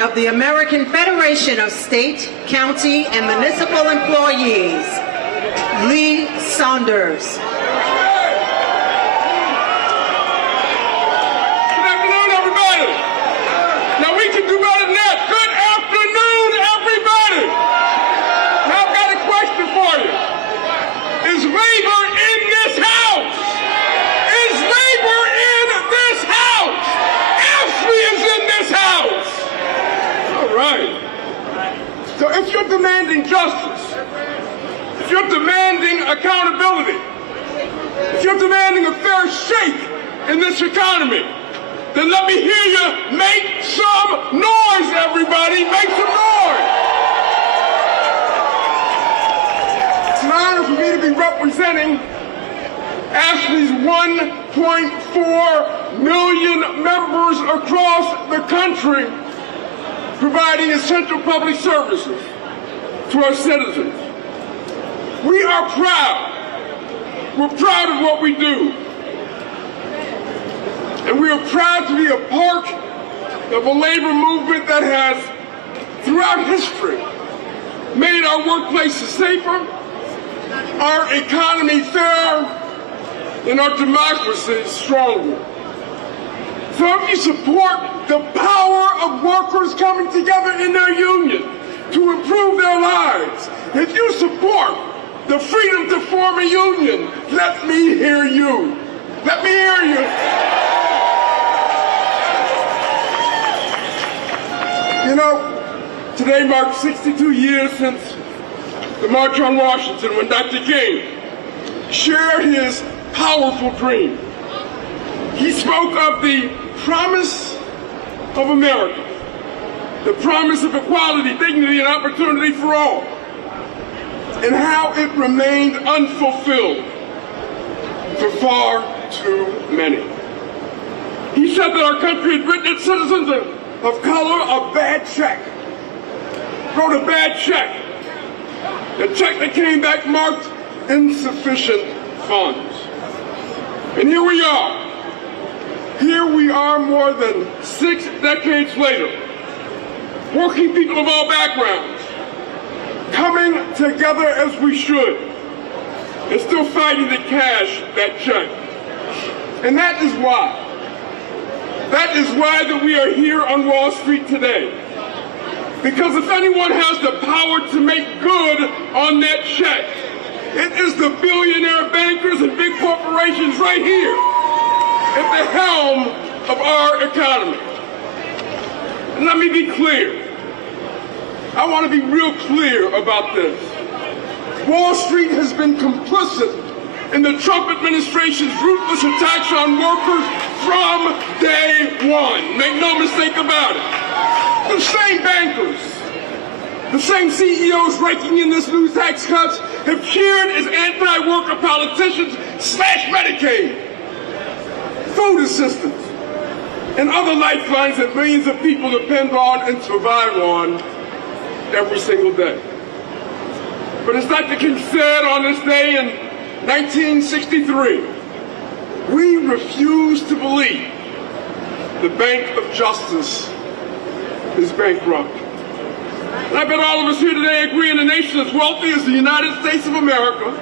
of the American Federation of State, County, and Municipal Employees, Lee Saunders. Good afternoon, everybody. Now we can do better than that. Good afternoon, everybody. Now I've got a question for you. Is labor in this house? Is labor in this house? AFSCME is in this house. All right. So if you're demanding justice, if you're demanding accountability, if you're demanding a fair shake in this economy, then let me hear you make some noise, everybody. Make some noise. It's an honor for me to be representing AFSCME's 1.4 million members across the country, providing essential public services to our citizens. We are proud. We're proud of what we do. And we are proud to be a part of a labor movement that has, throughout history, made our workplaces safer, our economy fairer, and our democracy stronger. So if you support the power of workers coming together in their union to improve their lives, if you support the freedom to form a union, let me hear you. Let me hear you. You know, today marks 62 years since the March on Washington, when Dr. King shared his powerful dream. He spoke of the promise of America, the promise of equality, dignity, and opportunity for all, and how it remained unfulfilled for far too many. He said that our country had written its citizens of color a bad check, wrote a bad check, a check that came back marked insufficient funds. And here we are. Here we are more than 6 decades later, working people of all backgrounds, coming together as we should, and still fighting to cash that check. And that is why that we are here on Wall Street today. Because if anyone has the power to make good on that check, it is the billionaire bankers and big corporations right here at the helm of our economy. And let me be clear. I want to be real clear about this. Wall Street has been complicit in the Trump administration's ruthless attacks on workers from day one. Make no mistake about it. The same bankers, the same CEOs raking in this new tax cuts have cheered as anti-worker politicians slash Medicaid, food assistance, and other lifelines that millions of people depend on and survive on every single day. But as Dr. King said on this day in 1963, we refuse to believe the Bank of Justice is bankrupt. And I bet all of us here today agree in a nation as wealthy as the United States of America,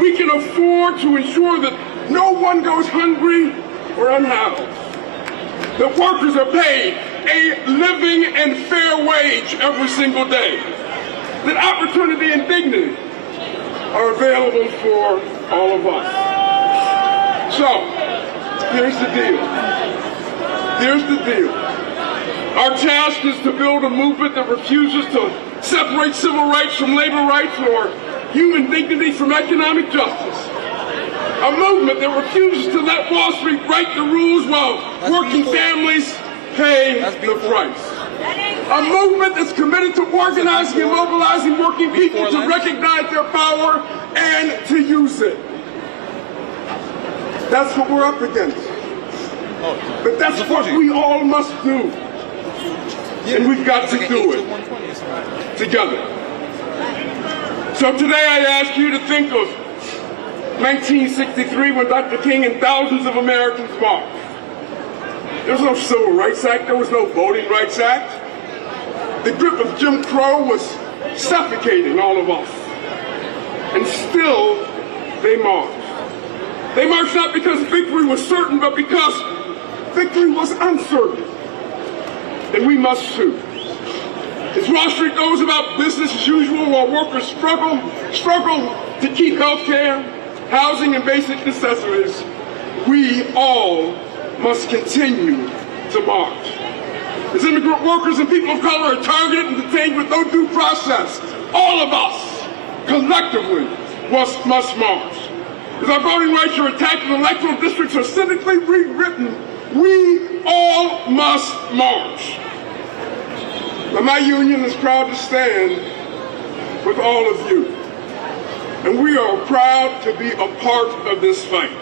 we can afford to ensure that no one goes hungry or unhoused, that workers are paid a living and fair wage every single day, that opportunity and dignity are available for all of us. So, here's the deal. Here's the deal. Our task is to build a movement that refuses to separate civil rights from labor rights or human dignity from economic justice. A movement that refuses to let Wall Street write the rules while working families pay the price. A movement that's committed to organizing and mobilizing working people to recognize their power and to use it. That's what we're up against. But that's what we all must do. And we've got to do it together. So today I ask you to think of 1963 when Dr. King and thousands of Americans marched. There was no Civil Rights Act. There was no Voting Rights Act. The grip of Jim Crow was suffocating all of us. And still, they marched. They marched not because victory was certain, but because victory was uncertain. And we must too. As Wall Street goes about business as usual while workers struggle to keep health care, housing, and basic necessities, we all must continue to march. As immigrant workers and people of color are targeted and detained with no due process, all of us collectively must march. As our voting rights are attacked and electoral districts are civically rewritten, we all must march. Now, my union is proud to stand with all of you, and we are proud to be a part of this fight.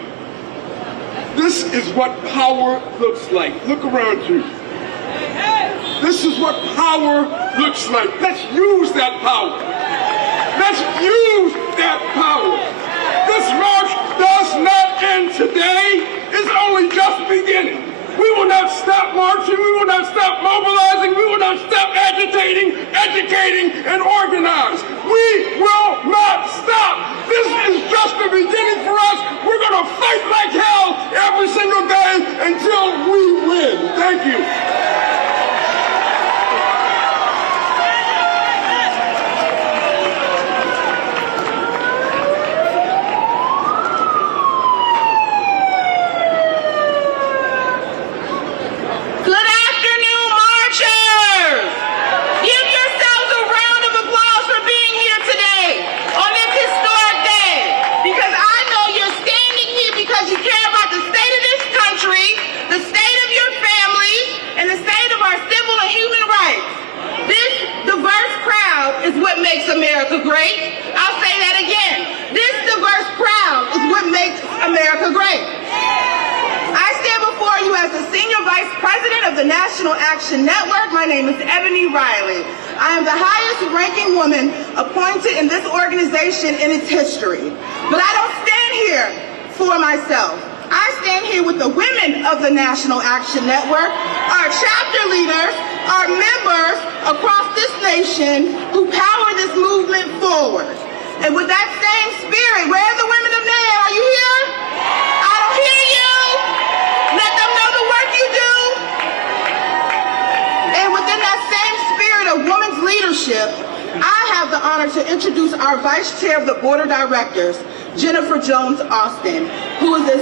This is what power looks like. Look around you. This is what power looks like. Let's use that power. Let's use that power. This march does not end today. It's only just beginning. We will not stop marching. We will not stop mobilizing. We will not stop agitating, educating, and organizing. We will not stop. This is just the beginning for us. We're going to fight like hell every single day until we win. Thank you. America great. I'll say that again. This diverse crowd is what makes America great. I stand before you as the Senior Vice President of the National Action Network. My name is Ebony Riley. I am the highest ranking woman appointed in this organization in its history. But I don't stand here for myself. I stand here with the women of the National Action Network, our chapter leaders, our members across this nation who power this movement forward. And with that same spirit, where are the women of NAM? Are you here? I don't hear you. Let them know the work you do. And within that same spirit of women's leadership, I have the honor to introduce our Vice Chair of the Board of Directors, Jennifer Jones Austin, who is the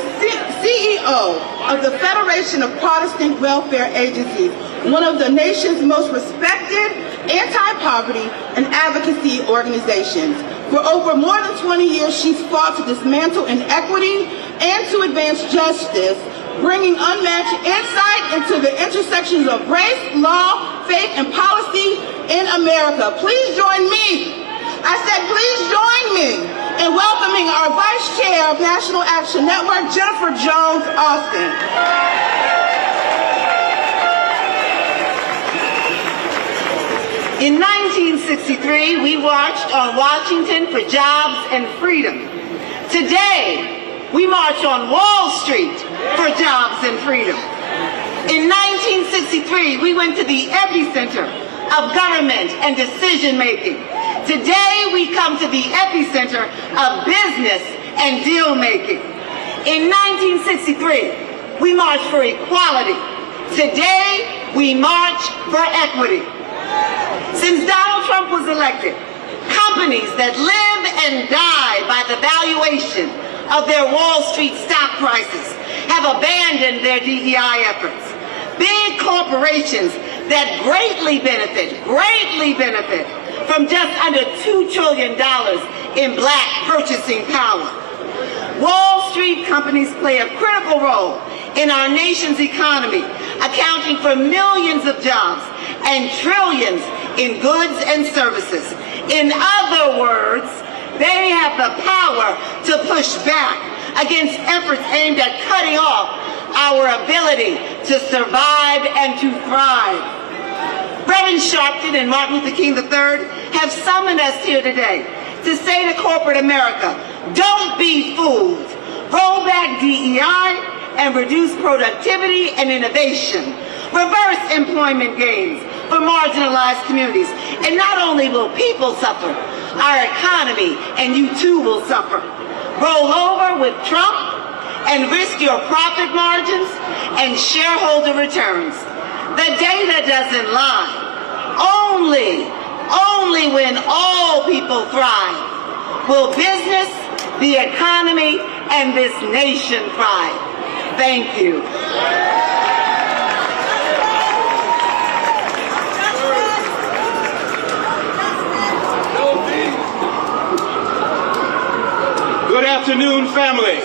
CEO of the Federation of Protestant Welfare Agencies, one of the nation's most respected anti-poverty and advocacy organizations. For over more than 20 years, she's fought to dismantle inequity and to advance justice, bringing unmatched insight into the intersections of race, law, faith, and policy in America. Please join me. I said, please join me in welcoming our Vice Chair of National Action Network, Jennifer Jones Austin. In 1963, we marched on Washington for jobs and freedom. Today, we march on Wall Street for jobs and freedom. In 1963, we went to the epicenter of government and decision-making. Today, we come to the epicenter of business and deal-making. In 1963, we marched for equality. Today, we march for equity. Since Donald Trump was elected, companies that live and die by the valuation of their Wall Street stock prices have abandoned their DEI efforts. Big corporations that greatly benefit from just under $2 trillion in black purchasing power. Wall Street companies play a critical role in our nation's economy, accounting for millions of jobs and trillions in goods and services. In other words, they have the power to push back against efforts aimed at cutting off our ability to survive and to thrive. Reverend Sharpton and Martin Luther King III have summoned us here today to say to corporate America, don't be fooled. Roll back DEI and reduce productivity and innovation. Reverse employment gains for marginalized communities. And not only will people suffer, our economy and you too will suffer. Roll over with Trump and risk your profit margins and shareholder returns. The data doesn't lie. Only when all people thrive will business, the economy, and this nation thrive. Thank you. Good afternoon, family.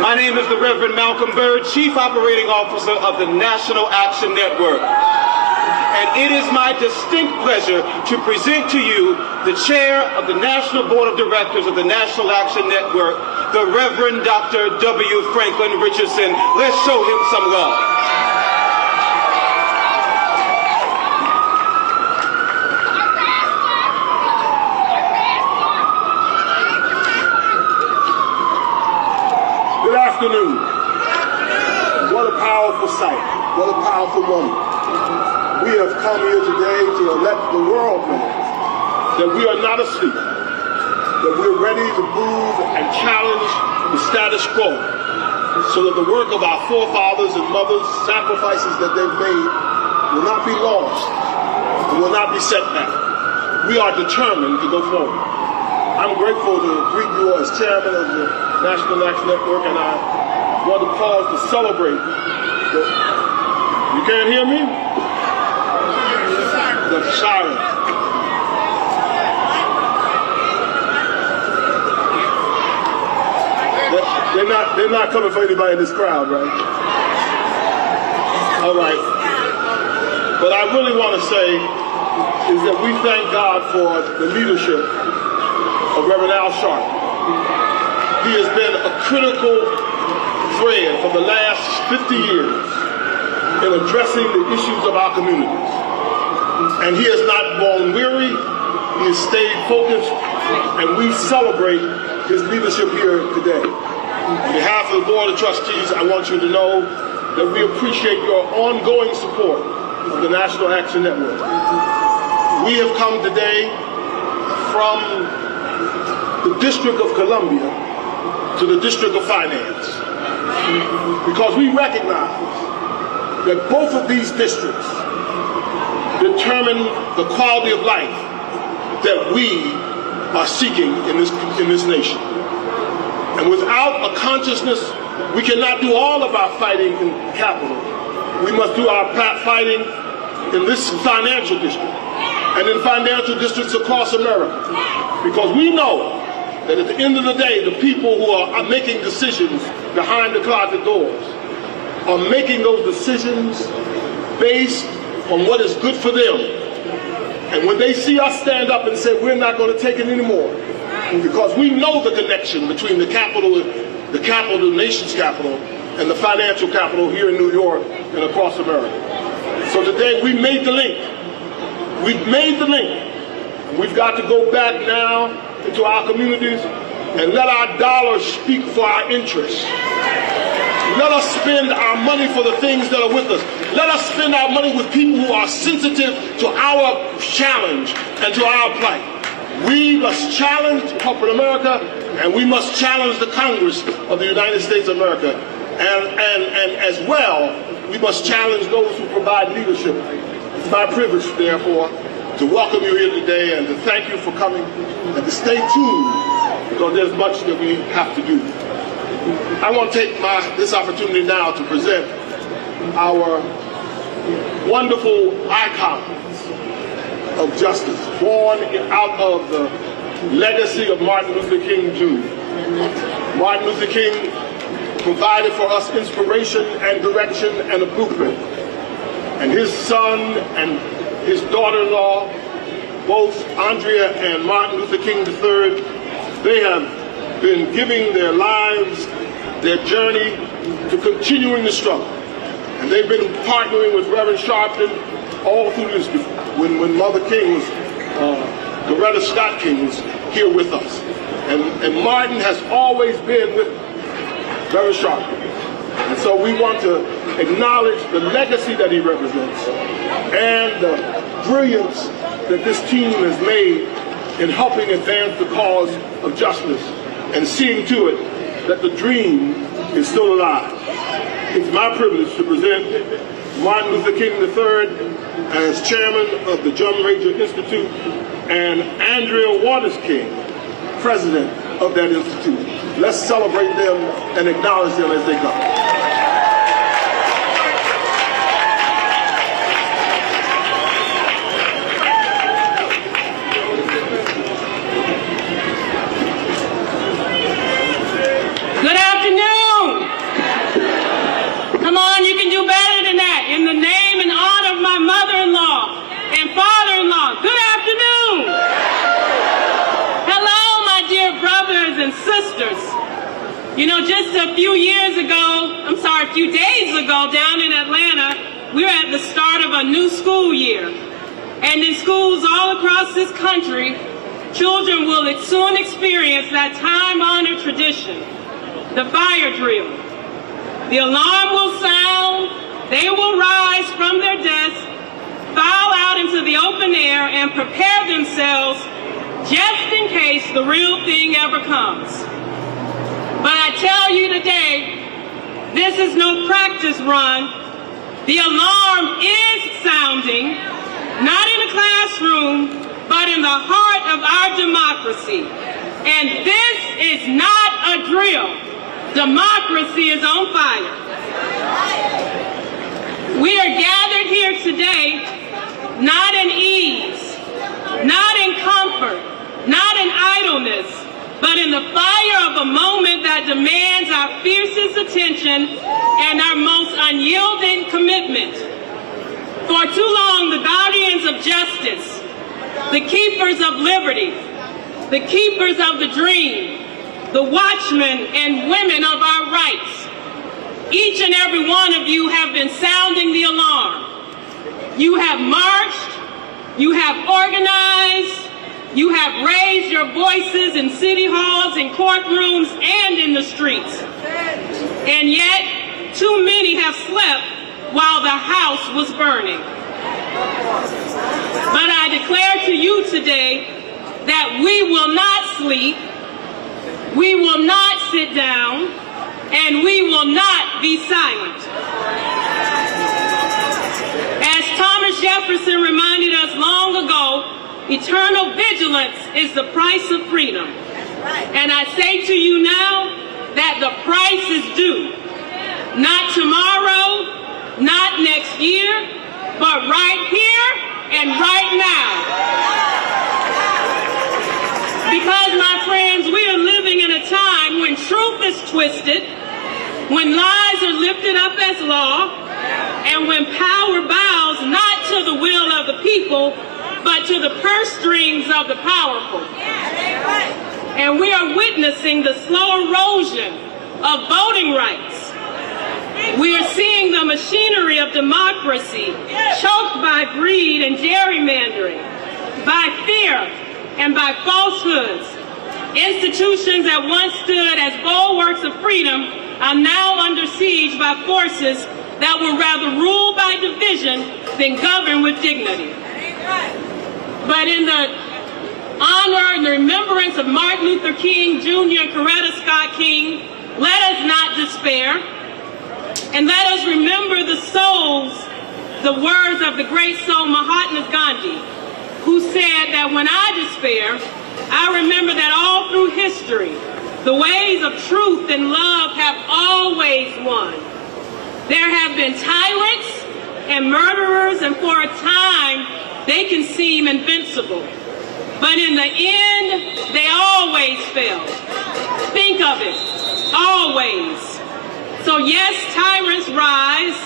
My name is the Reverend Malcolm Byrd, Chief Operating Officer of the National Action Network. And it is my distinct pleasure to present to you the Chair of the National Board of Directors of the National Action Network, the Reverend Dr. W. Franklin Richardson. Let's show him some love. Good afternoon. What a powerful sight. What a powerful moment. We have come here today to let the world know that we are not asleep, that we're ready to move and challenge the status quo so that the work of our forefathers and mothers, sacrifices that they've made, will not be lost and will not be set back. We are determined to go forward. I'm grateful to greet you as chairman of the National Action Network, and I want to pause to celebrate. You can't hear me? The siren. They're not coming for anybody in this crowd, right? All right. But I really want to say is that we thank God for the leadership of Reverend Al Sharpton. He has been a critical thread for the last 50 years in addressing the issues of our communities. And he has not grown weary, he has stayed focused, and we celebrate his leadership here today. On behalf of the Board of Trustees, I want you to know that we appreciate your ongoing support of the National Action Network. We have come today from the District of Columbia to the District of Finance, because we recognize that both of these districts determine the quality of life that we are seeking in this nation. And without a consciousness, we cannot do all of our fighting in capital. We must do our fighting in this financial district and in financial districts across America, because we know that at the end of the day, the people who are making decisions behind the closet doors are making those decisions based on what is good for them. And when they see us stand up and say, we're not going to take it anymore, because we know the connection between the capital, the nation's capital, and the financial capital here in New York and across America. So today we made the link. We've made the link. We've got to go back now into our communities and let our dollars speak for our interests. Let us spend our money for the things that are with us. Let us spend our money with people who are sensitive to our challenge and to our plight. We must challenge corporate America, and we must challenge the Congress of the United States of America. And as well, we must challenge those who provide leadership. It's my privilege, therefore, to welcome you here today and to thank you for coming and to stay tuned, because there's much that we have to do. I want to take this opportunity now to present our wonderful icons of justice, born out of the legacy of Martin Luther King Jr. Martin Luther King provided for us inspiration and direction and a blueprint. And his son and his daughter-in-law, both Andrea and Martin Luther King III, they have been giving their lives, their journey, to continuing the struggle. And they've been partnering with Reverend Sharpton all through this, when Mother King was, Coretta Scott King was here with us. And Martin has always been with Reverend Sharpton. And so we want to acknowledge the legacy that he represents and the brilliance that this team has made in helping advance the cause of justice and seeing to it that the dream is still alive. It's my privilege to present Martin Luther King III as chairman of the John Ranger Institute and Andrea Waters King, president of that institute. Let's celebrate them and acknowledge them as they come. Good afternoon. Come on, you can do better than that. In the name and honor of my mother-in-law and father-in-law, good afternoon. Hello, my dear brothers and sisters. You know, just a few days ago down in Atlanta, we were at the start of a new school year. And in schools all across this country, children will soon experience that time-honored tradition, the fire drill. The alarm will sound, they will rise from their desks, file out into the open air, and prepare themselves just in case the real thing ever comes. But I tell you today, this is no practice run. The alarm is sounding, not in a classroom, but in the heart of our democracy. And this is not a drill. Democracy is on fire. We are gathered here today, not in ease, not in comfort, not in idleness, but in the fire of a moment that demands our fiercest attention and our most unyielding commitment. For too long, the guardians of justice, the keepers of liberty, the keepers of the dream, the watchmen and women of our rights, each and every one of you have been sounding the alarm. You have marched, you have organized, you have raised your voices in city halls, in courtrooms, and in the streets. And yet, too many have slept while the house was burning. But I declare to you today that we will not sleep, we will not sit down, and we will not be silent. As Thomas Jefferson reminded us long ago, eternal vigilance is the price of freedom. And I say to you now that the price is due. Not tomorrow, not next year, but right here and right now. Because, my friends, we are living in a time when truth is twisted, when lies are lifted up as law, and when power bows not to the will of the people, but to the purse strings of the powerful. And we are witnessing the slow erosion of voting rights. We are seeing the machinery of democracy choked by greed and gerrymandering, by fear and by falsehoods. Institutions that once stood as bulwarks of freedom are now under siege by forces that would rather rule by division than govern with dignity. But in the honor and the remembrance of Martin Luther King Jr. and Coretta Scott King, let us not despair, and let us remember the words of the great soul Mahatma Gandhi, who said that when I despair, I remember that all through history, the ways of truth and love have always won. There have been tyrants and murderers, and for a time, they can seem invincible. But in the end, they always fail. Think of it, always. So yes, tyrants rise.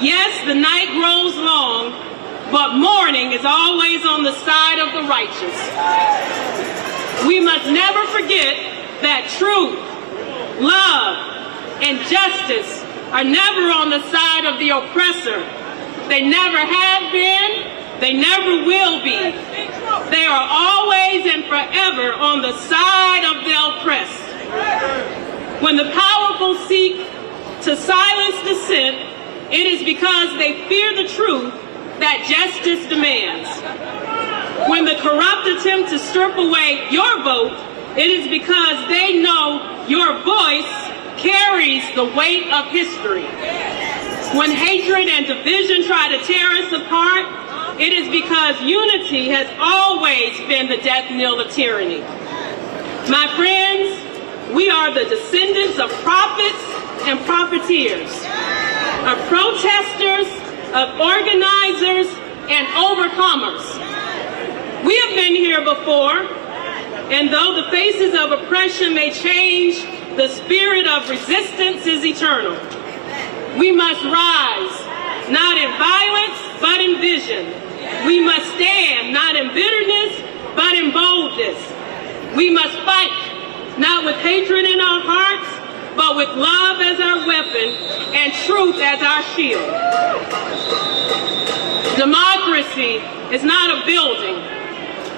Yes, the night grows long, but morning is always on the side of the righteous. We must never forget that truth, love, and justice are never on the side of the oppressor. They never have been, they never will be. They are always and forever on the side of the oppressed. When the powerful seek to silence dissent, it is because they fear the truth that justice demands. When the corrupt attempt to strip away your vote, it is because they know your voice carries the weight of history. When hatred and division try to tear us apart, it is because unity has always been the death knell of tyranny. My friends, we are the descendants of prophets and profiteers, of protesters, of organizers, and overcomers. We have been here before, and though the faces of oppression may change, the spirit of resistance is eternal. We must rise, not in violence, but in vision. We must stand, not in bitterness, but in boldness. We must fight, not with hatred in our hearts, but with love as our weapon and truth as our shield. Democracy is not a building.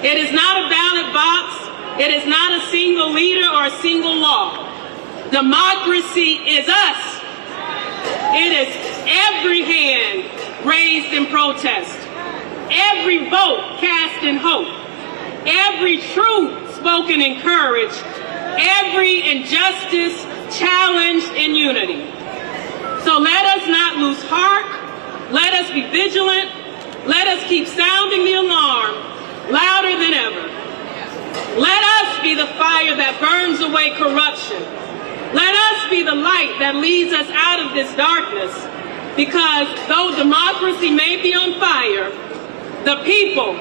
It is not a ballot box. It is not a single leader or a single law. Democracy is us. It is every hand raised in protest, every vote cast in hope, every truth spoken in courage, every injustice challenged in unity. So let us not lose heart. Let us be vigilant. Let us keep sounding the alarm louder than ever. Let us be the fire that burns away corruption. Let us be the light that leads us out of this darkness, because though democracy may be on fire, the people,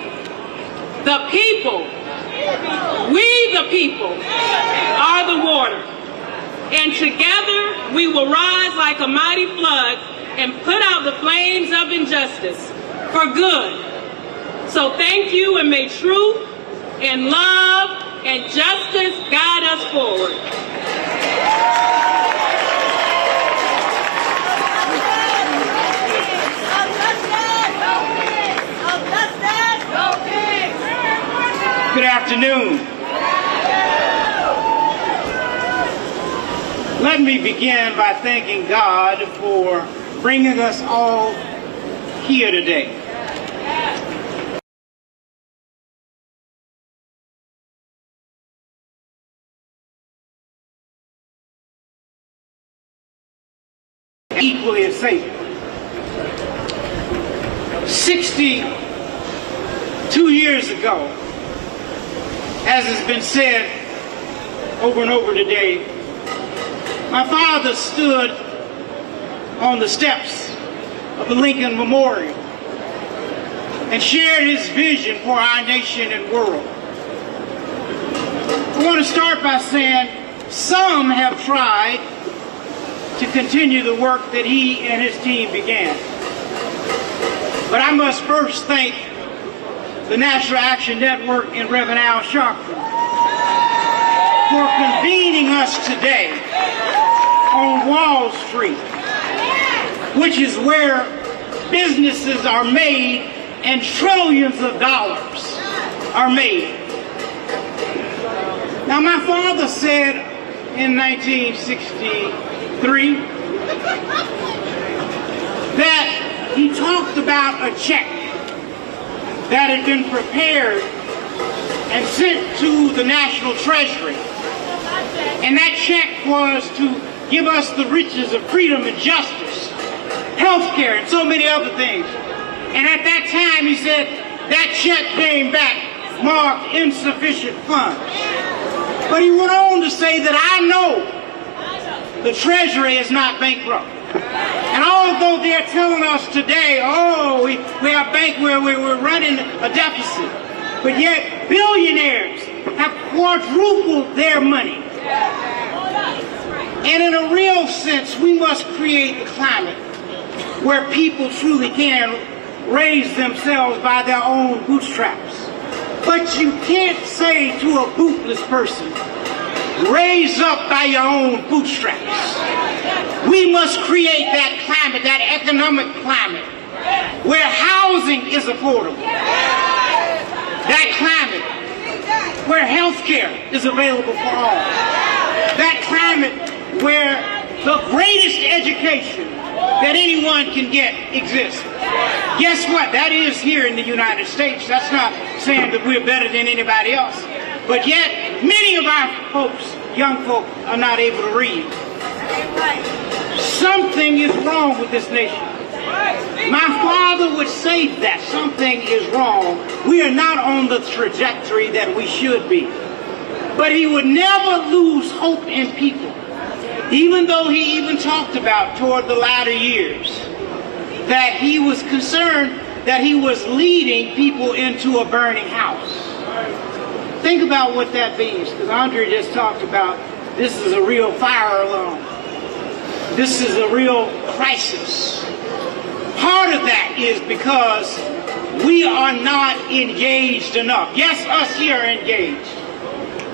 we the people are the water. And together we will rise like a mighty flood and put out the flames of injustice for good. So thank you, and may truth and love and justice guide us forward. Good afternoon. Let me begin by thanking God for bringing us all here today. Equally as safe. 62 years ago, as has been said over and over today, my father stood on the steps of the Lincoln Memorial and shared his vision for our nation and world. I want to start by saying some have tried to continue the work that he and his team began. But I must first thank the National Action Network and Reverend Al Sharpton for convening us today on Wall Street, which is where businesses are made and trillions of dollars are made. Now, my father said in 1963 that he talked about a check that had been prepared and sent to the National Treasury. And that check was to give us the riches of freedom and justice, health care, and so many other things. And at that time, he said, that check came back marked insufficient funds. But he went on to say that I know the Treasury is not bankrupt. And although they're telling us today, oh, we are we're running a deficit, but yet billionaires have quadrupled their money. And in a real sense, we must create a climate where people truly can raise themselves by their own bootstraps. But you can't say to a bootless person, raise up by your own bootstraps. We must create that climate, that economic climate, where housing is affordable. That climate where health care is available for all. That climate where the greatest education that anyone can get exists. Guess what? That is here in the United States. That's not saying that we're better than anybody else. But yet, many of our folks, young folk, are not able to read. Something is wrong with this nation. My father would say that something is wrong. We are not on the trajectory that we should be. But he would never lose hope in people. Even though he even talked about toward the latter years that he was concerned that he was leading people into a burning house. Think about what that means, because Andre just talked about this is a real fire alarm. This is a real crisis. Part of that is because we are not engaged enough. Yes, us here are engaged.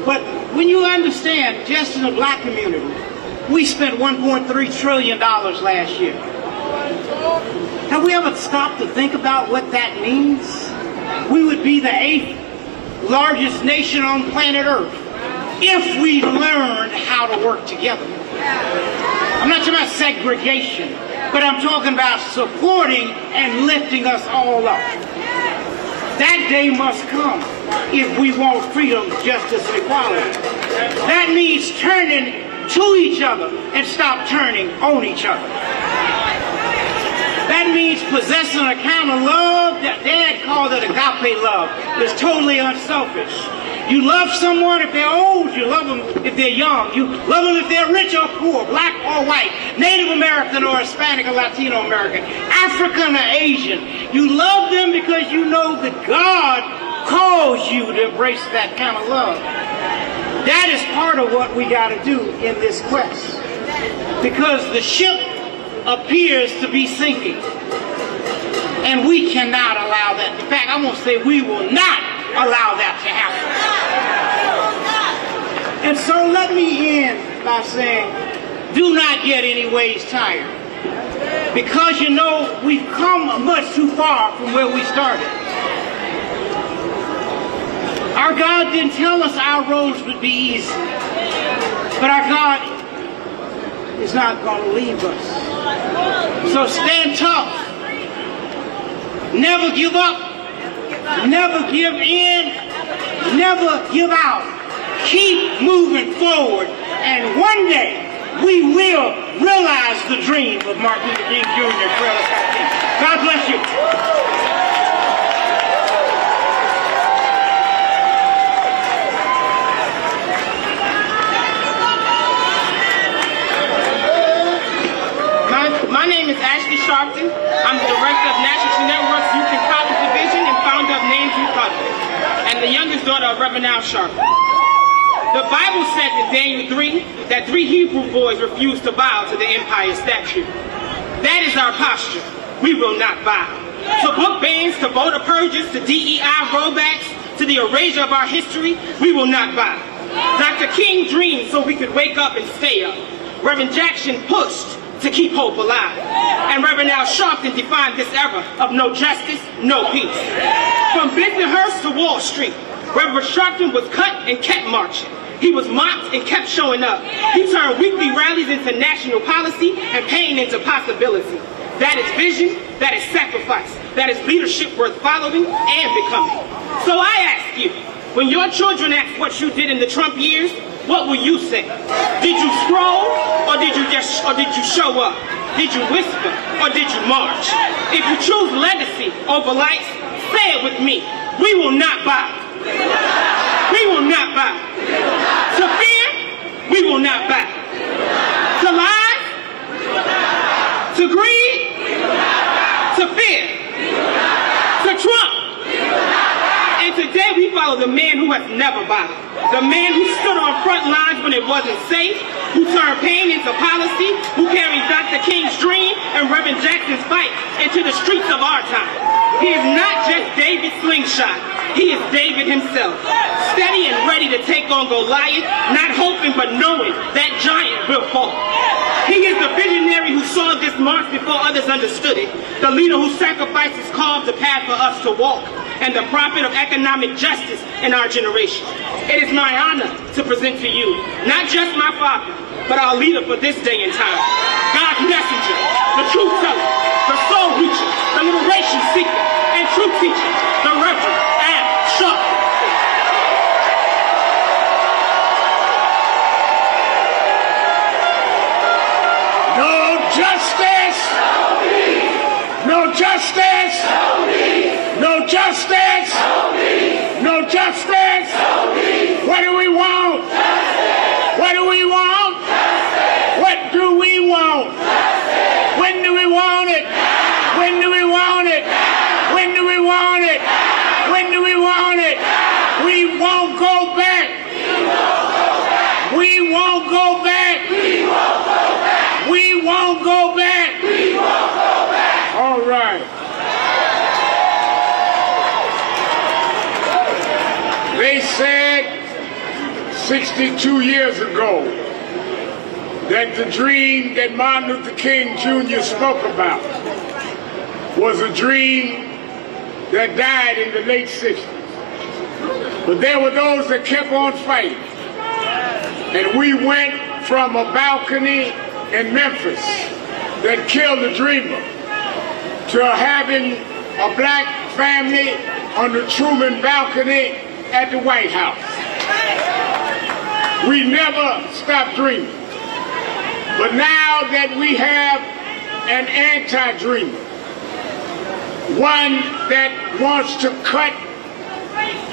But when you understand, just in the black community, we spent $1.3 trillion last year. Have we ever stopped to think about what that means? We would be the 8th largest nation on planet Earth if we learned how to work together. I'm not talking about segregation, but I'm talking about supporting and lifting us all up. That day must come if we want freedom, justice, and equality. That means turning to each other and stop turning on each other. That means possessing a kind of love that Dad called it agape love. It's totally unselfish. You love someone if they're old, you love them if they're young, you love them if they're rich or poor, black or white, Native American or Hispanic or Latino American, African or Asian. You love them because you know that God calls you to embrace that kind of love. That is part of what we got to do in this quest. Because the ship appears to be sinking. And we cannot allow that. In fact, I want to say we will not allow that to happen. And so let me end by saying, do not get any ways tired. Because you know, we've come much too far from where we started. Our God didn't tell us our roads would be easy. But our God is not going to leave us. So stand tough. Never give up. Never give in. Never give out. Keep moving forward. And one day, we will realize the dream of Martin Luther King Jr. God bless you. My name is Sharpton. I'm the director of National Network's Youth and College Division and founder of Names Republic, and the youngest daughter of Reverend Al Sharpton. The Bible says in Daniel 3 that 3 Hebrew boys refused to bow to the empire statue. That is our posture. We will not bow. To book bans, to voter purges, to DEI rollbacks, to the erasure of our history, we will not bow. Dr. King dreamed so we could wake up and stay up. Reverend Jackson pushed to keep hope alive. And Reverend Al Sharpton defined this era of no justice, no peace. From Bensonhurst to Wall Street, Reverend Sharpton was cut and kept marching. He was mocked and kept showing up. He turned weekly rallies into national policy and pain into possibility. That is vision, that is sacrifice, that is leadership worth following and becoming. So I ask you, when your children ask what you did in the Trump years, what will you say? Did you scroll, or did you show up? Did you whisper, or did you march? If you choose legacy over likes, say it with me. We will not bow. We will not bow. To fear, we will not bow. To lies, to greed, to fear, to Trump. And today we follow the man who has never bowed. The man who stood on front lines when it wasn't safe, who turned pain into policy, who carried Dr. King's dream and Reverend Jackson's fight into the streets of our time. He is not just David Slingshot. He is David himself, steady and ready to take on Goliath, not hoping but knowing that giant will fall. He is the visionary who saw this march before others understood it, the leader who sacrificed his carved the path for us to walk, and the prophet of economic justice in our generation. It is my honor to present to you not just my father, but our leader for this day and time. God's messenger, the truth teller, the soul reacher, the liberation seeker, and truth teacher, the Reverend Al Sharpton. No justice! No justice! No justice! No justice! What do we want? What do we want? What do we want? When do we want it? When do we want it? When do we want it? When do we want it? We won't go back. We won't go back. We won't go back. All right. They said 62 years ago that the dream that Martin Luther King Jr. spoke about was a dream that died in the late 60s. But there were those that kept on fighting. And we went from a balcony in Memphis that killed the dreamer to having a black family on the Truman balcony at the White House. We never stopped dreaming. But now that we have an anti-dreamer, one that wants to cut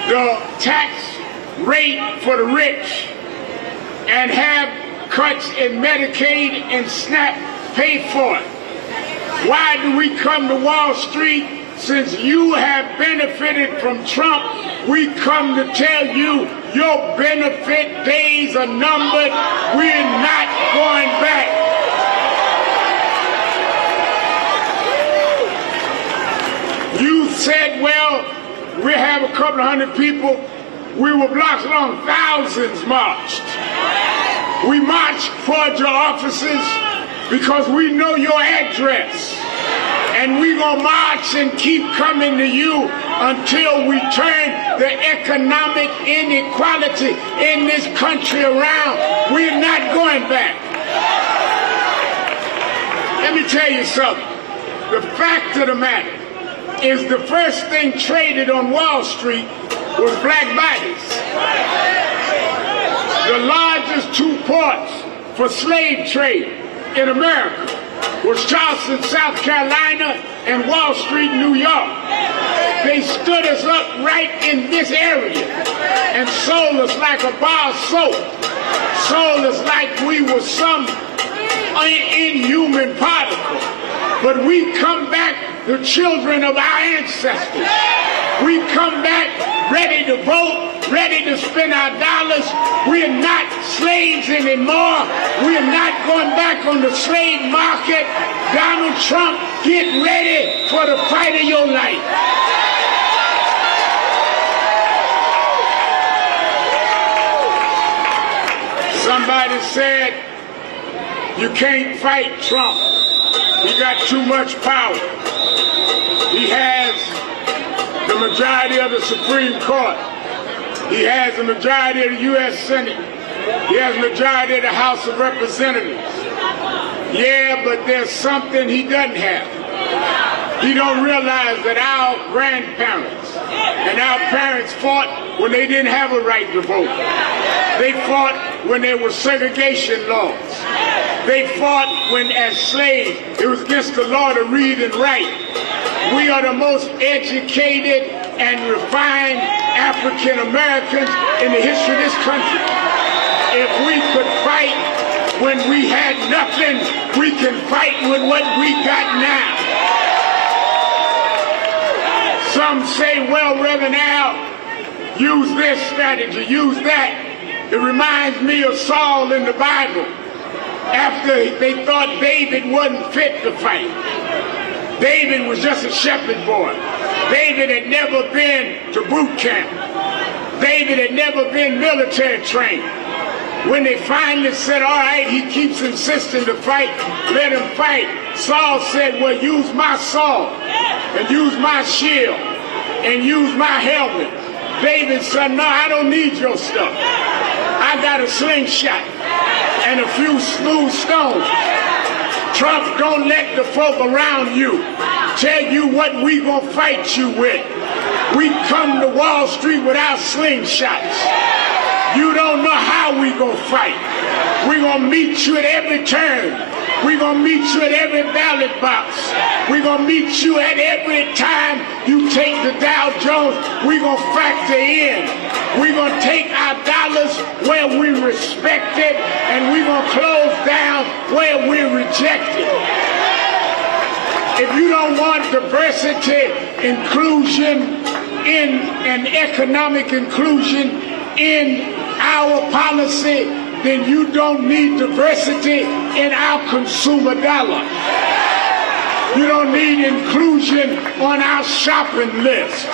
the tax rate for the rich and have cuts in Medicaid and SNAP pay for it. Why do we come to Wall Street? Since you have benefited from Trump, we come to tell you your benefit days are numbered. We're not going back. You said, well, we have a couple of hundred people. We were blocks long, thousands marched. We marched toward your offices because we know your address. And we're going to march and keep coming to you until we turn the economic inequality in this country around. We're not going back. Let me tell you something. The fact of the matter is the first thing traded on Wall Street was black bodies. The largest two ports for slave trade in America was Charleston, South Carolina, and Wall Street, New York. They stood us up right in this area and sold us like a bar of soap, sold us like we were some inhuman particle. But we come back the children of our ancestors. We come back ready to vote, ready to spend our dollars. We're not slaves anymore. We're not going back on the slave market. Donald Trump, get ready for the fight of your life. Somebody said, you can't fight Trump. He got too much power. He has the majority of the Supreme Court. He has the majority of the U.S. Senate. He has the majority of the House of Representatives. Yeah, but there's something he doesn't have. He don't realize that our grandparents and our parents fought when they didn't have a right to vote. They fought when there were segregation laws. They fought when, as slaves, it was against the law to read and write. We are the most educated and refined African Americans in the history of this country. If we could fight when we had nothing, we can fight with what we got now. Some say, well, Reverend Al, use this strategy, use that. It reminds me of Saul in the Bible. After they thought David wasn't fit to fight. David was just a shepherd boy. David had never been to boot camp. David had never been military trained. When they finally said, all right, he keeps insisting to fight, let him fight. Saul said, well, use my sword and use my shield and use my helmet. David said, no, I don't need your stuff. I got a slingshot. and a few smooth stones. Trump, don't let the folk around you tell you what we gonna fight you with. We come to Wall Street with our slingshots. You don't know how we gonna fight. We gonna meet you at every turn. We gonna meet you at every ballot box. We gonna meet you at every time you take the Dow Jones. We gonna factor in. We gonna take our dollars where we respect it, and we gonna close down where we reject it. If you don't want diversity, inclusion, and economic inclusion in our policy, then you don't need diversity in our consumer dollar. You don't need inclusion on our shopping list.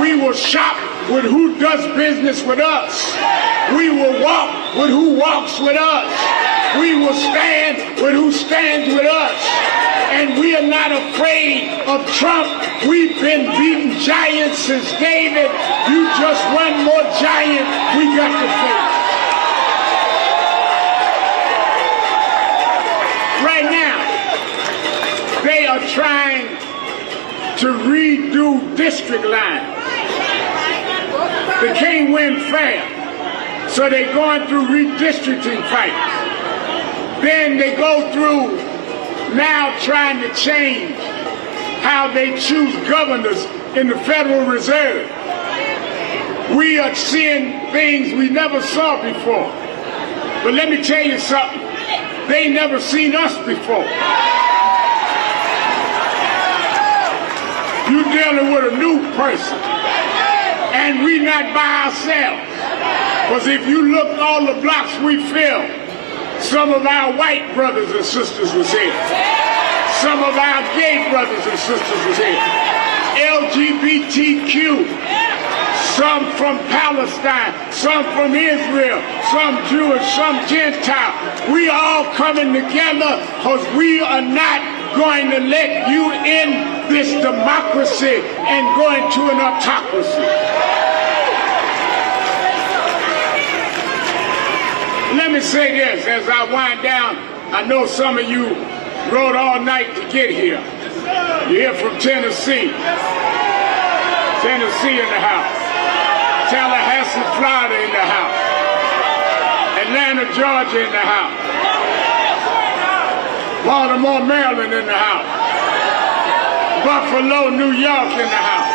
We will shop with who does business with us. We will walk with who walks with us. We will stand with who stands with us. And we are not afraid of Trump. We've been beating giants since David. You just one more giant we got to face. Right now, they are trying to redo district lines. They can't win fair, so they're going through redistricting fights. Then they go through now trying to change how they choose governors in the Federal Reserve. We are seeing things we never saw before. But let me tell you something. They never seen us before. You're dealing with a new person. And we not by ourselves. Because if you look all the blocks we filled, some of our white brothers and sisters was here. Some of our gay brothers and sisters was here. LGBTQ. Some from Palestine, some from Israel, some Jewish, some Gentile. We all coming together because we are not going to let you in this democracy and go into an autocracy. Let me say this as I wind down. I know some of you rode all night to get here. You're here from Tennessee. Tennessee in the house. Tallahassee, Florida in the house. Atlanta, Georgia in the house. Baltimore, Maryland in the house. Buffalo, New York in the house.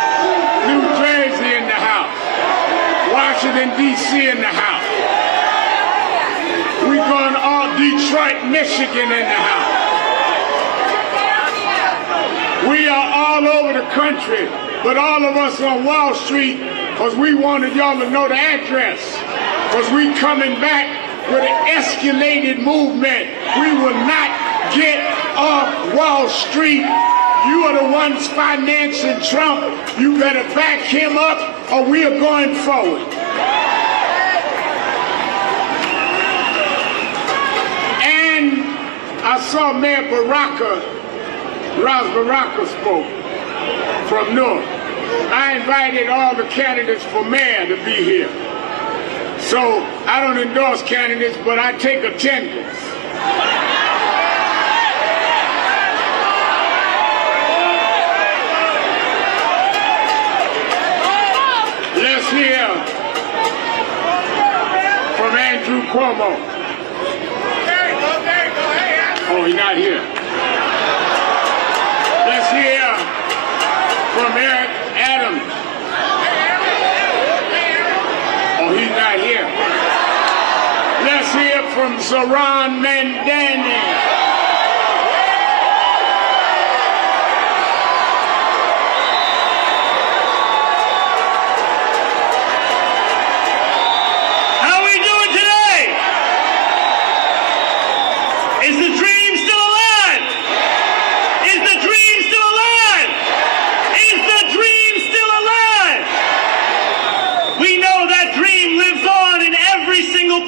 New Jersey in the house. Washington, D.C. in the house. We're going all Detroit, Michigan in the house. We are all over the country, but all of us on Wall Street, because we wanted y'all to know the address. Because we coming back with an escalated movement. We will not get off Wall Street. You are the ones financing Trump. You better back him up or we are going forward. And I saw Mayor Ras Baraka spoke from North. I invited all the candidates for mayor to be here. So I don't endorse candidates, but I take attendance. Let's hear from Andrew Cuomo. Oh, he's not here. Let's hear from Eric Adams. Oh, he's not here. Let's hear from Zohran Mamdani.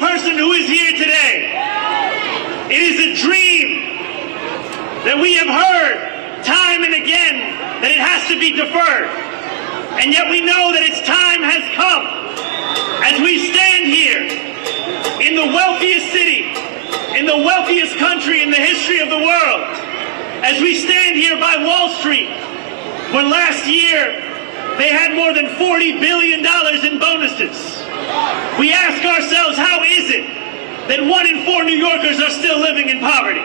Person who is here today. It is a dream that we have heard time and again that it has to be deferred. And yet we know that its time has come as we stand here in the wealthiest city As we stand here by Wall Street, where last year they had more than $40 billion in bonuses, we ask ourselves, how is it that 1 in 4 New Yorkers are still living in poverty?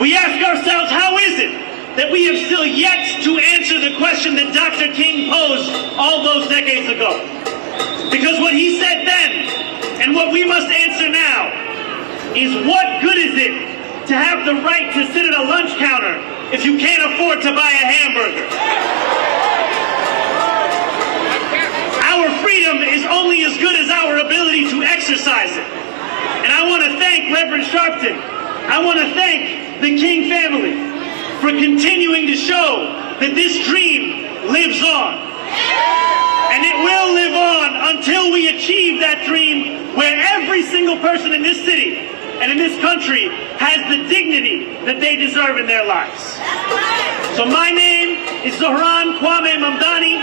We ask ourselves, how is it that we have still yet to answer the question that Dr. King posed all those decades ago? Because what he said then, and what we must answer now, is what good is it to have the right to sit at a lunch counter if you can't afford to buy a hamburger? Our freedom is only as good as our ability to exercise it. And I want to thank Reverend Sharpton. I want to thank the King family for continuing to show that this dream lives on. And it will live on until we achieve that dream where every single person in this city and in this country has the dignity that they deserve in their lives. So my name is Zohran Kwame Mamdani.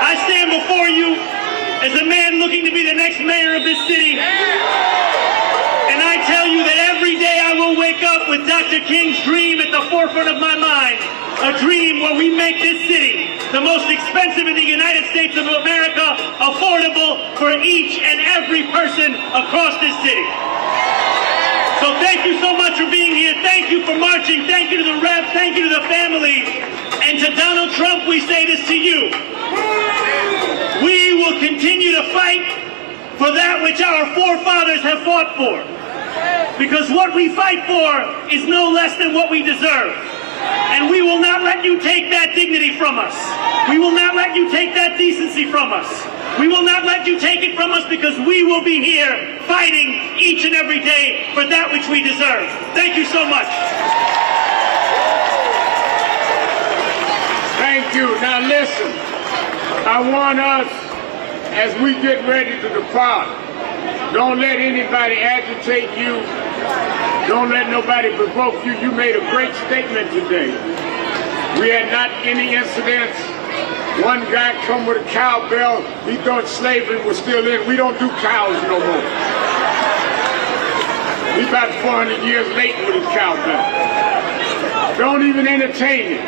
I stand before you as a man looking to be the next mayor of this city. And I tell you that every day I will wake up with Dr. King's dream at the forefront of my mind. A dream where we make this city the most expensive in the United States of America, affordable for each and every person across this city. So thank you so much for being here. Thank you for marching. Thank you to the Rev. Thank you to the family. And to Donald Trump, we say this to you. We will continue to fight for that which our forefathers have fought for. Because what we fight for is no less than what we deserve. And we will not let you take that dignity from us. We will not let you take that decency from us. We will not let you take it from us, because we will be here fighting each and every day for that which we deserve. Thank you so much. Thank you. Now listen, I want us, as we get ready to depart, don't let anybody agitate you. Don't let nobody provoke you. You made a great statement today. We had not any incidents. One guy come with a cowbell. He thought slavery was still in. We don't do cows no more. He's about 400 years late with his cowbell. Don't even entertain it.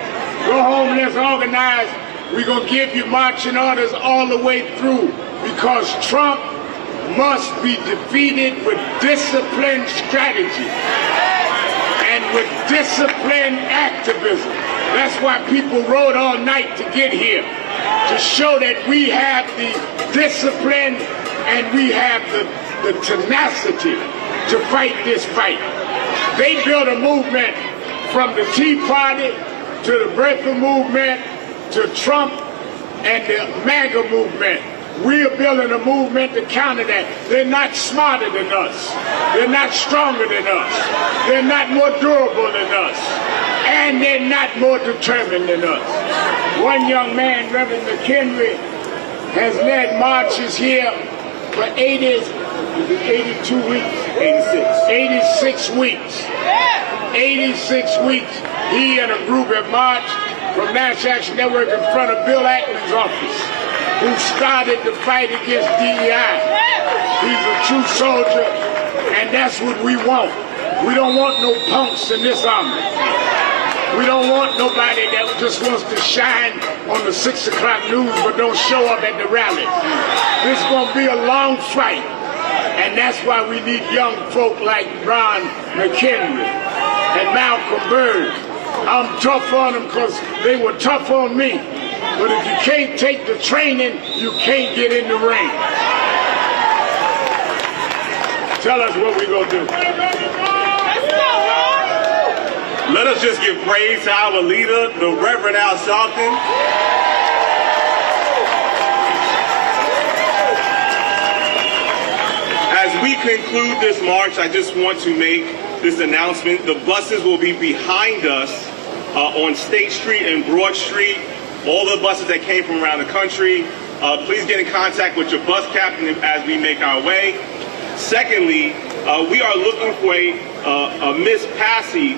Go home, let's organize. We're going to give you marching orders all the way through, because Trump must be defeated with disciplined strategy and with disciplined activism. That's why people rode all night to get here, to show that we have the discipline and we have the tenacity to fight this fight. They built a movement from the Tea Party to the Breakfast Movement to Trump and the MAGA movement. We are building a movement to counter that. They're not smarter than us. They're not stronger than us. They're not more durable than us. And they're not more determined than us. One young man, Reverend McHenry, has led marches here for 86 weeks. 86 weeks. He and a group have marched from National Action Network in front of Bill Ackman's office, who started the fight against DEI. He's a true soldier, and that's what we want. We don't want no punks in this army. We don't want nobody that just wants to shine on the 6 o'clock news but don't show up at the rallies. This is going to be a long fight, and that's why we need young folk like Ron McHenry and Malcolm Byrd. I'm tough on them because they were tough on me. But if you can't take the training, you can't get in the ring. Tell us what we're going to do. Let us just give praise to our leader, the Reverend Al Sharpton. As we conclude this march, I just want to make this announcement. The buses will be behind us on State Street and Broad Street. All the buses that came from around the country, please get in contact with your bus captain as we make our way. Secondly, we are looking for a Miss Passy.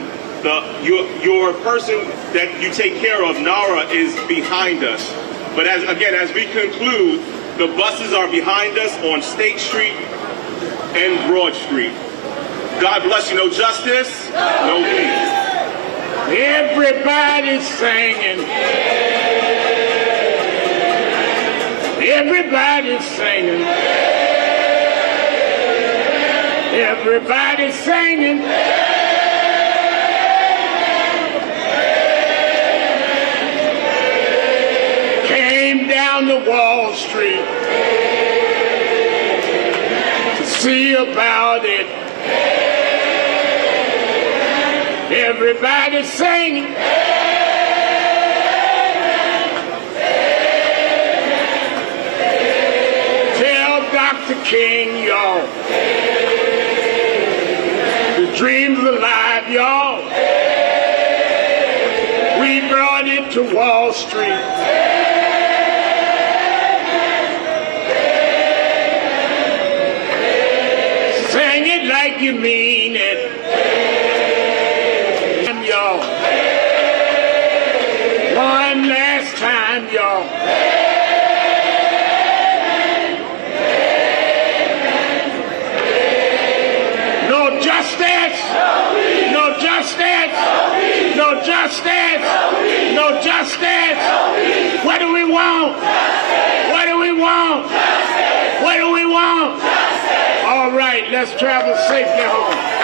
Your person that you take care of, Nara, is behind us. But as we conclude, the buses are behind us on State Street and Broad Street. God bless you. No justice, no peace. Everybody's singing. Everybody's singing. Everybody's singing. Came down to Wall Street to see about it. Everybody's singing. Tell Dr. King, y'all, the dream's alive, y'all. We brought it to Wall Street. Sing it like you mean it. Y'all. One last time, y'all. No justice. No justice. No justice. No justice. What do we want? What do we want? What do we want? All right, let's travel safely home.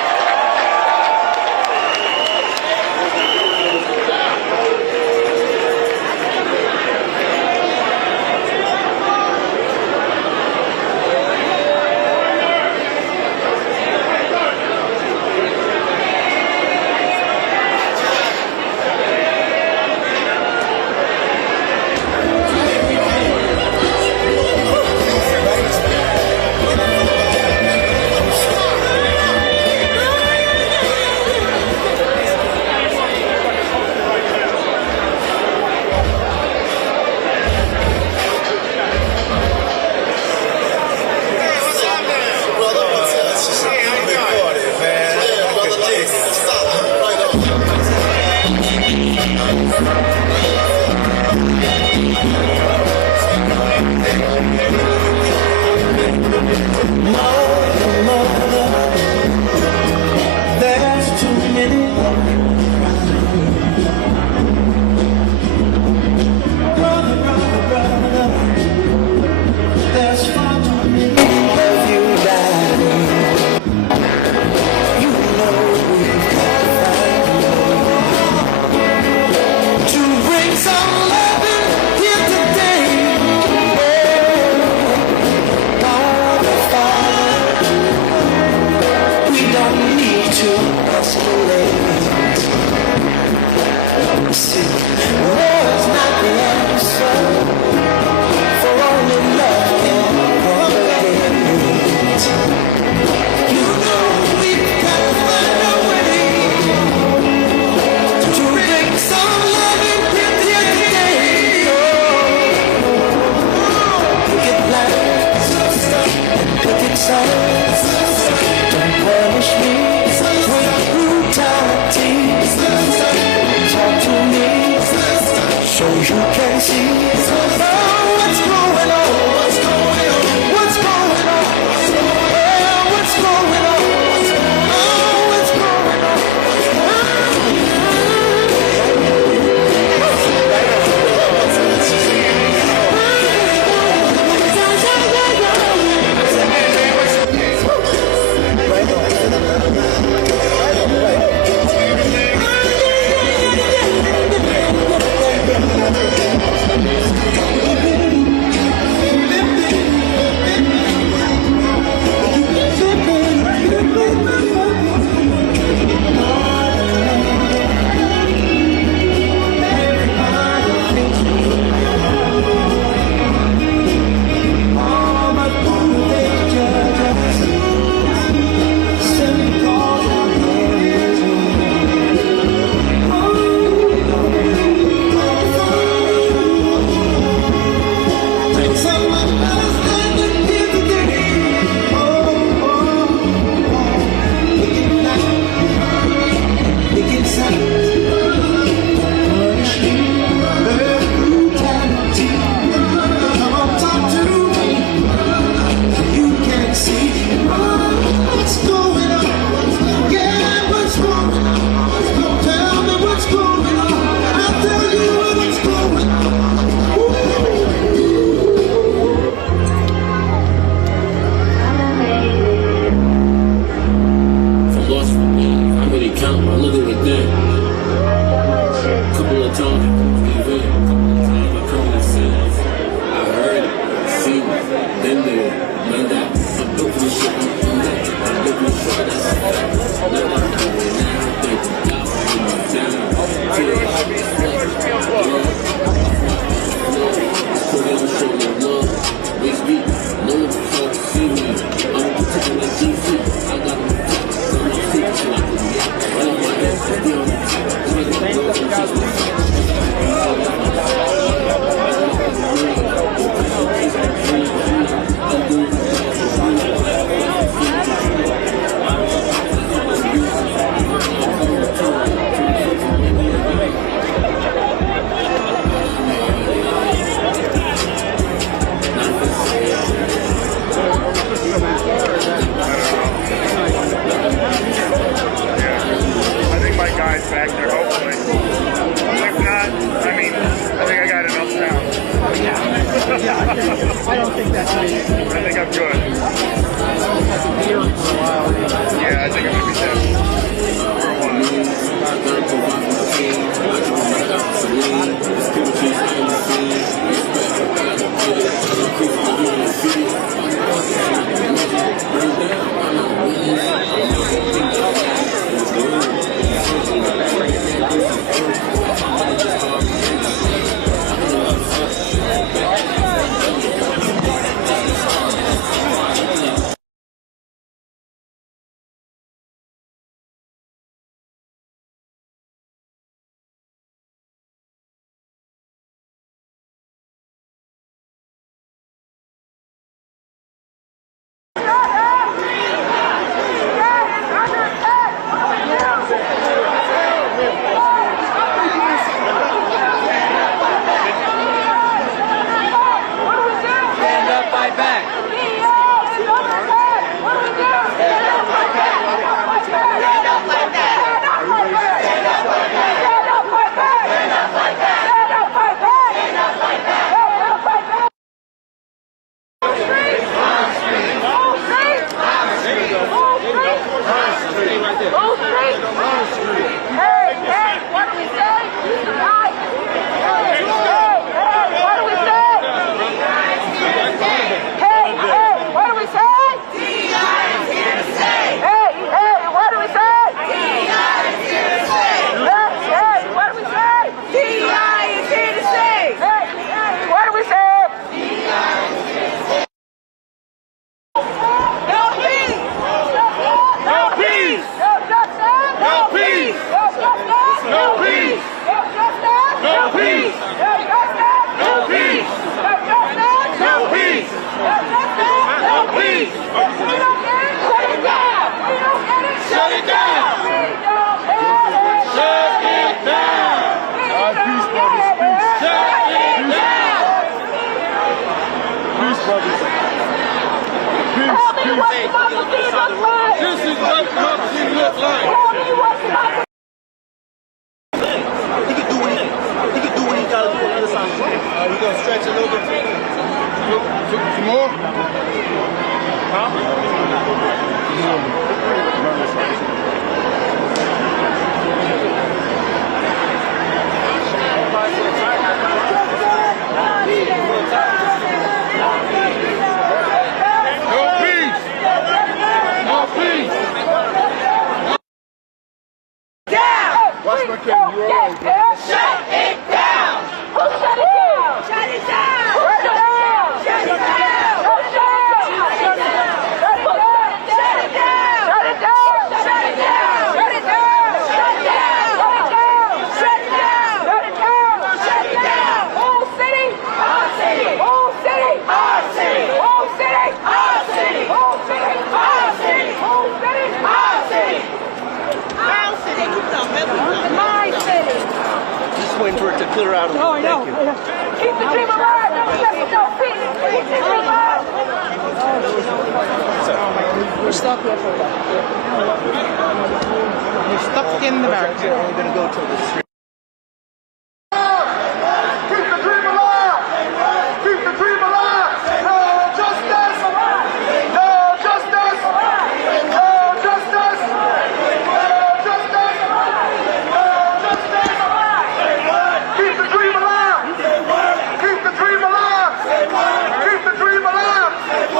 Keep the dream alive!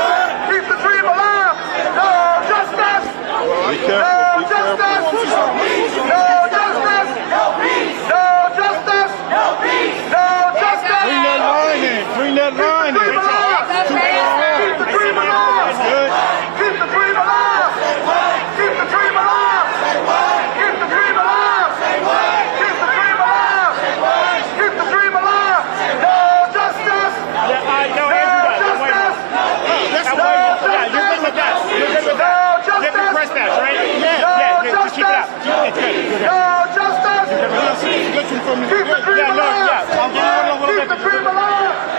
in there. Keep the dream alive. Keep the dream alive. Keep the dream alive. Keep the dream alive. Keep the dream alive. Keep the dream alive. No justice. No justice. Yeah, you're good with that. You're good with that. Give the press badge, right? Yeah, just keep it up. It's good. No justice. Keep the dream alive. I'll give you one a little bit. Keep the dream alive.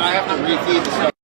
I have to refeed the stuff.